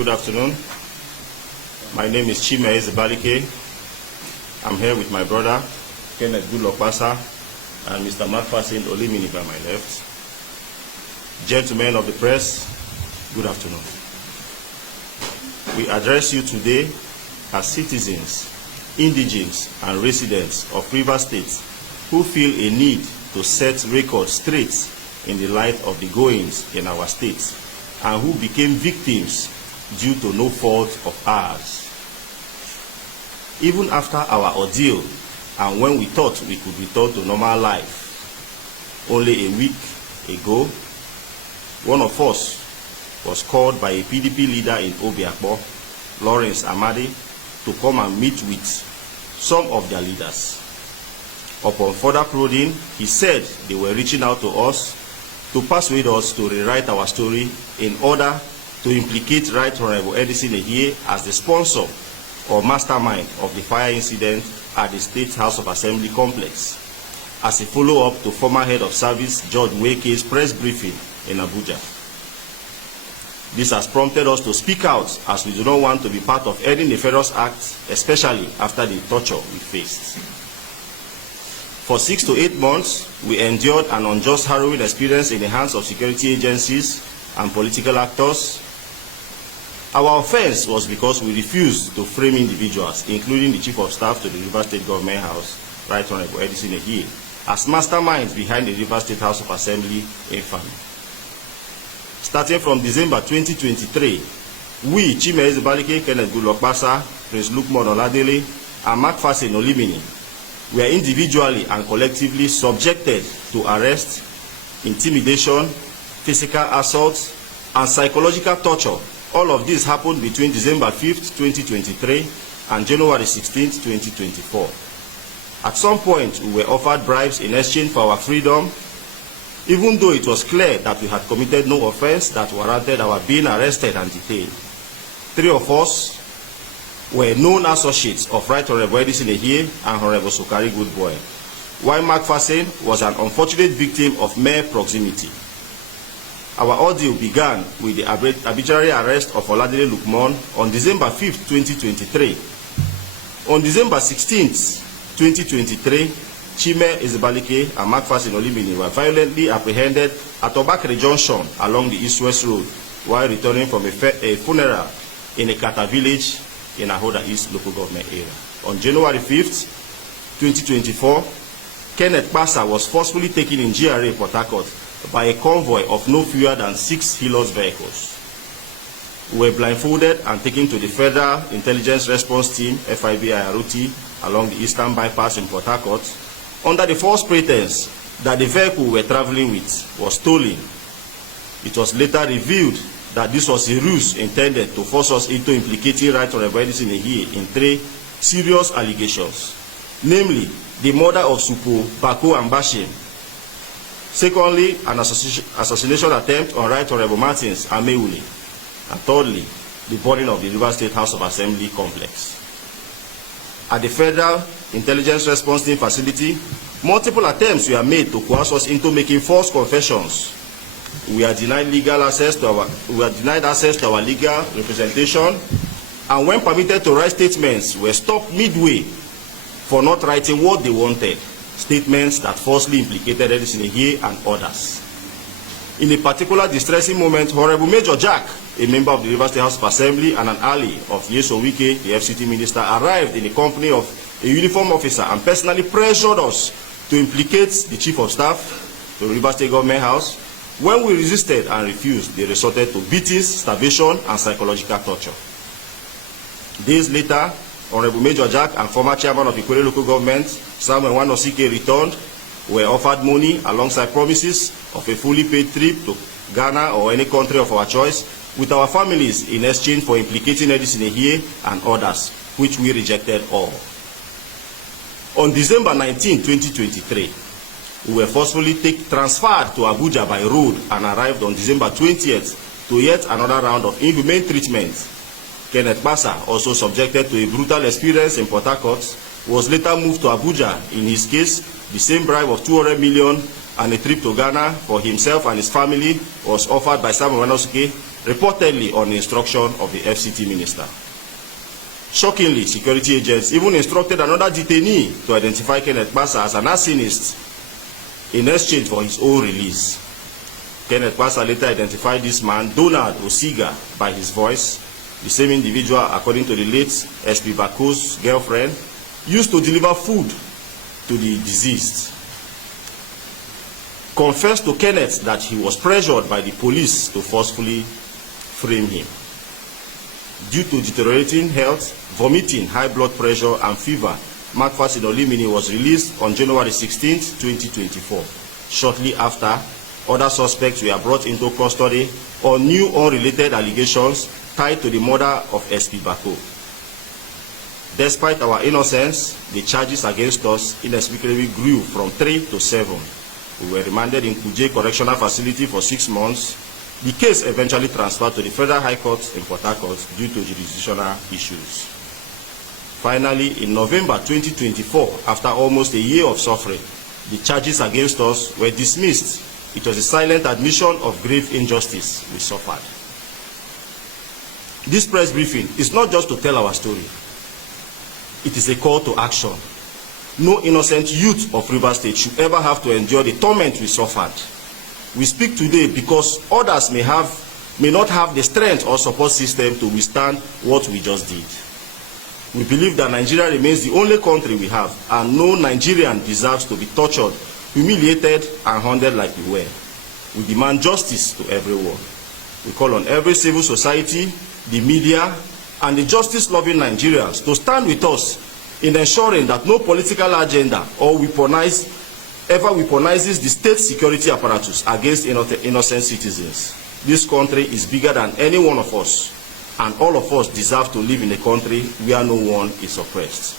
Good afternoon. My name is Chime Ezebalike. I'm here with my brother, Kenneth Goodluck-Basa, and Mr. Macpherson Olimini by my left. Gentlemen of the press, good afternoon. We address you today as citizens, indigents, and residents of Rivers State who feel a need to set records straight in the light of the goings in our state and who became victims due to no fault of ours. Even after our ordeal and when we thought we could return to normal life, only a week ago, one of us was called by a PDP leader in Obiakpo, Lawrence Amadi, to come and meet with some of their leaders. Upon further prodding, he said they were reaching out to us to persuade us to rewrite our story in order to implicate Right Honorable Edison Ehie as the sponsor or mastermind of the fire incident at the State House of Assembly complex, as a follow-up to former head of service George Wike's press briefing in Abuja. This has prompted us to speak out as we do not want to be part of any nefarious act, especially after the torture we faced. For 6 to 8 months, we endured an unjust, harrowing experience in the hands of security agencies and political actors. Our offense was because we refused to frame individuals, including the Chief of Staff to the Rivers State Government House, Right Honorable Edison Ehie, as masterminds behind the Rivers State House of Assembly infamy. Starting from December 2023, we, Chime Ezebalike, Kenneth Goodluck-Basa, Prince Lukman Oladele, and Macpherson Olimini, were individually and collectively subjected to arrest, intimidation, physical assault, and psychological torture. All of this happened between December 5th, 2023 and January 16th, 2024. At some point, we were offered bribes in exchange for our freedom, even though it was clear that we had committed no offense that warranted our being arrested and detained. 3 of us were known associates of Right Honorable Edison Ehie and Honorable Sukari Goodboy, while Macpherson was an unfortunate victim of mere proximity. Our ordeal began with the arbitrary arrest of Oladele Lukman on December 5th, 2023. On December 16th, 2023, Chime Ezebalike and Macpherson Olimini were violently apprehended at Obakere Junction along the East-West Road while returning from a funeral in a Kata village in Ahoda East local government area. On January 5th, 2024, Kenneth Basa was forcefully taken in GRA Port Harcourt by a convoy of no fewer than 6 Hilux vehicles. We were blindfolded and taken to the Federal Intelligence Response Team, FIB-IROT, along the Eastern Bypass in Port Harcourt, under the false pretense that the vehicle we were traveling with was stolen. It was later revealed that this was a ruse intended to force us into implicating Right Honorable Edison Ehie in 3 serious allegations, namely the murder of Supo, Bako, and Bashim. Secondly, an assassination attempt on Right Honorable Martins Ameuli. And thirdly, the burning of the Rivers State House of Assembly complex. At the Federal Intelligence Response Team facility, multiple attempts were made to coerce us into making false confessions. We are denied access to our legal representation, and when permitted to write statements, were stopped midway for not writing what they wanted, statements that falsely implicated Edison Ehie and others. In a particular distressing moment, Honorable Major Jack, a member of the Rivers State House of Assembly and an ally of Nyesom Wike, the FCT minister, arrived in the company of a uniformed officer and personally pressured us to implicate the Chief of Staff to the Rivers State Government House. When we resisted and refused, they resorted to beatings, starvation, and psychological torture. Days later, Honorable Major Jack and former chairman of Ikwere local government, Samuel Wanosike, returned, were offered money alongside promises of a fully paid trip to Ghana or any country of our choice with our families in exchange for implicating Edison Ehie and others, which we rejected all. On December 19, 2023, we were forcefully transferred to Abuja by road and arrived on December 20th to yet another round of inhumane treatment. Kenneth Basa, also subjected to a brutal experience in Port Harcourt, was later moved to Abuja. In his case, the same bribe of 200 million and a trip to Ghana for himself and his family was offered by Samuel Wanosike reportedly on the instruction of the FCT minister. Shockingly, security agents even instructed another detainee to identify Kenneth Basa as an arsonist in exchange for his own release. Kenneth Basa later identified this man, Donald Osiga, by his voice. The same individual, according to the late SP Bako's girlfriend, used to deliver food to the deceased. Confessed to Kenneth that he was pressured by the police to forcefully frame him. Due to deteriorating health, vomiting, high blood pressure, and fever, McPherson Olimini was released on January 16, 2024. Shortly after, other suspects were brought into custody on new unrelated allegations tied to the murder of SP Bako. Despite our innocence, the charges against us inexplicably grew from 3 to 7. We were remanded in Kuje Correctional Facility for 6 months. The case eventually transferred to the Federal High Court in Port Harcourt due to jurisdictional issues. Finally, in November 2024, after almost a year of suffering, the charges against us were dismissed. It was a silent admission of grave injustice we suffered. This press briefing is not just to tell our story. It is a call to action. No innocent youth of Rivers State should ever have to endure the torment we suffered. We speak today because others may not have the strength or support system to withstand what we just did. We believe that Nigeria remains the only country we have, and no Nigerian deserves to be tortured, humiliated, and hunted like we were. We demand justice to everyone. We call on every civil society, the media, and the justice-loving Nigerians to stand with us in ensuring that no political agenda or ever weaponizes the state security apparatus against innocent citizens. This country is bigger than any one of us, and all of us deserve to live in a country where no one is oppressed.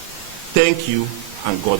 Thank you, and God bless.